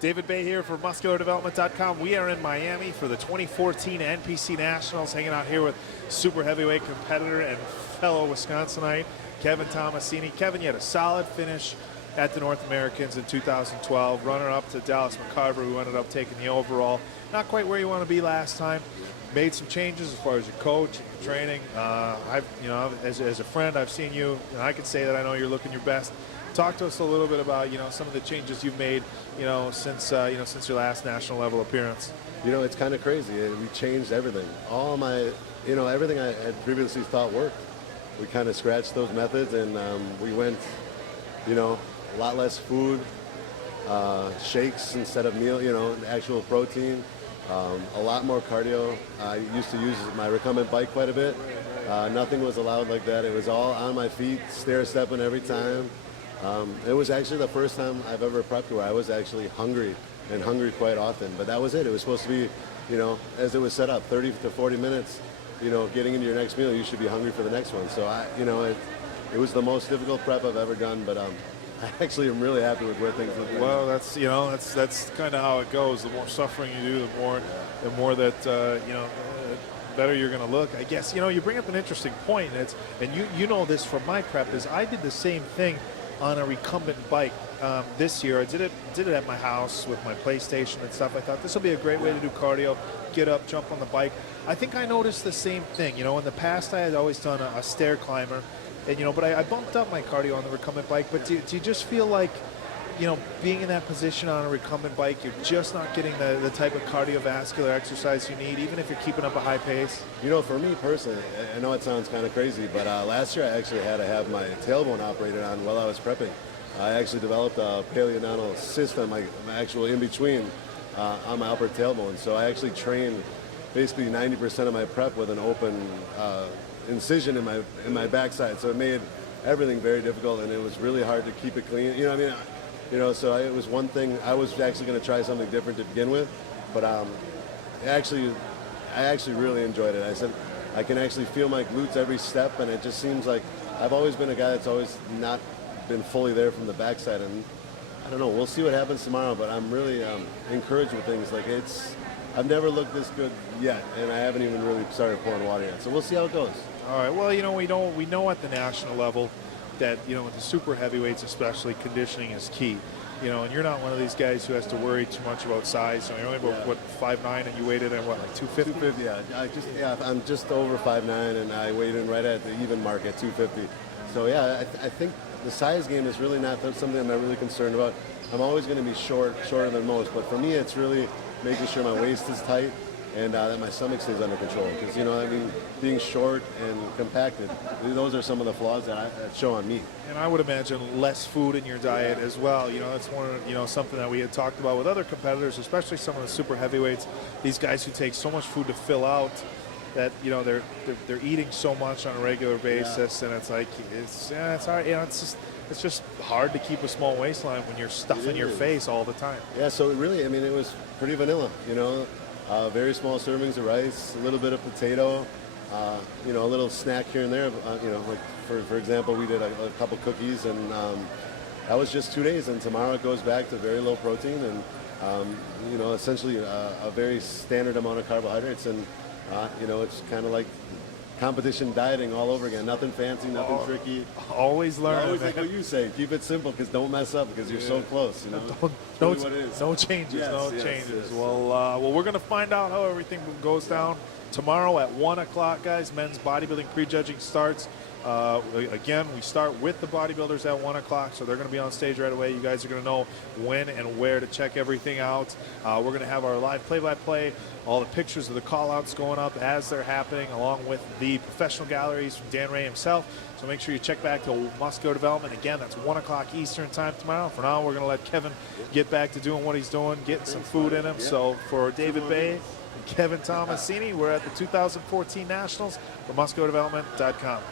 David Baye here for MuscularDevelopment.com. We are in Miami for the 2014 NPC Nationals, hanging out here with super heavyweight competitor and fellow Wisconsinite, Kevin Tomasini. Kevin, you had a solid finish at the North Americans in 2012, runner-up to Dallas McCarver, who ended up taking the overall. Not quite where you want to be last time. Made some changes as far as your coach and your training. As a friend, I've seen you, and I can say that I know you're looking your best. Talk to us a little bit about, some of the changes you've made, since your last national level appearance. It's kind of crazy. We changed everything. All my, everything I had previously thought worked. We kind of scratched those methods, and we went, a lot less food, shakes instead of meal, actual protein, a lot more cardio. I used to use my recumbent bike quite a bit. Nothing was allowed like that. It was all on my feet, stair-stepping every time. It was actually the first time I've ever prepped where I was actually hungry, and hungry quite often. But that was it. It was supposed to be, as it was set up, 30 to 40 minutes, getting into your next meal, you should be hungry for the next one. So, it was the most difficult prep I've ever done, but I actually am really happy with where things look. Well, that's kind of how it goes. The more suffering you do, the more that, better you're going to look. I guess, you bring up an interesting point, and you know this from my prep, is I did the same thing on a recumbent bike this year. I did it at my house with my PlayStation and stuff. I thought this will be a great way to do cardio, get up, jump on the bike. I think I noticed the same thing. In the past I had always done a stair climber, and but I bumped up my cardio on the recumbent bike. But do you just feel like, being in that position on a recumbent bike, you're just not getting the type of cardiovascular exercise you need, even if you're keeping up a high pace? For me personally, I know it sounds kind of crazy, but last year I actually had to have my tailbone operated on while I was prepping. I actually developed a paleodental cyst on my actual in-between on my upper tailbone. So I actually trained basically 90% of my prep with an open incision in my backside. So it made everything very difficult, and it was really hard to keep it clean. So it was one thing. I was actually going to try something different to begin with, but I actually really enjoyed it. I said I can actually feel my glutes every step, and it just seems like I've always been a guy that's always not been fully there from the backside. And I don't know. We'll see what happens tomorrow, but I'm really encouraged with things. Like I've never looked this good yet, and I haven't even really started pouring water yet. So we'll see how it goes. All right. Well, we know at the national level that, with the super heavyweights especially, conditioning is key. And you're not one of these guys who has to worry too much about size. You're only about, 5'9", and you weighed in at what, like 250? 250, yeah. I'm just over 5'9", and I weighed in right at the even mark at 250. So, yeah, I think the size game is really not something I'm not really concerned about. I'm always going to be shorter than most, but for me it's really making sure my waist is tight and that my stomach stays under control. Because, being short and compacted, those are some of the flaws that show on me. And I would imagine less food in your diet as well. That's one, something that we had talked about with other competitors, especially some of the super heavyweights. These guys who take so much food to fill out that, they're eating so much on a regular basis, and it's like it's hard. It's just hard to keep a small waistline when you're stuffing your face all the time. Yeah. So really, it was pretty vanilla. Very small servings of rice, a little bit of potato, a little snack here and there. Like for example, we did a couple cookies, and that was just 2 days. And tomorrow it goes back to very low protein and essentially a very standard amount of carbohydrates. And it's kind of like competition dieting all over again. Nothing fancy, nothing tricky. Always learn. Always like what you say. Keep it simple, because don't mess up, because you're so close. No changes. Yes. Well, we're going to find out how everything goes down tomorrow at 1 o'clock, guys. Men's bodybuilding prejudging starts. Again, we start with the bodybuilders at 1 o'clock, so they're going to be on stage right away. You guys are going to know when and where to check everything out. We're going to have our live play-by-play, all the pictures of the call-outs going up as they're happening, along with the professional galleries from Dan Ray himself. So make sure you check back to Muscular Development. Again, that's 1 o'clock Eastern time tomorrow. For now, we're going to let Kevin get back to doing what he's doing, getting some food in him. So for David Baye and Kevin Tomasini, we're at the 2014 Nationals for MuscularDevelopment.com.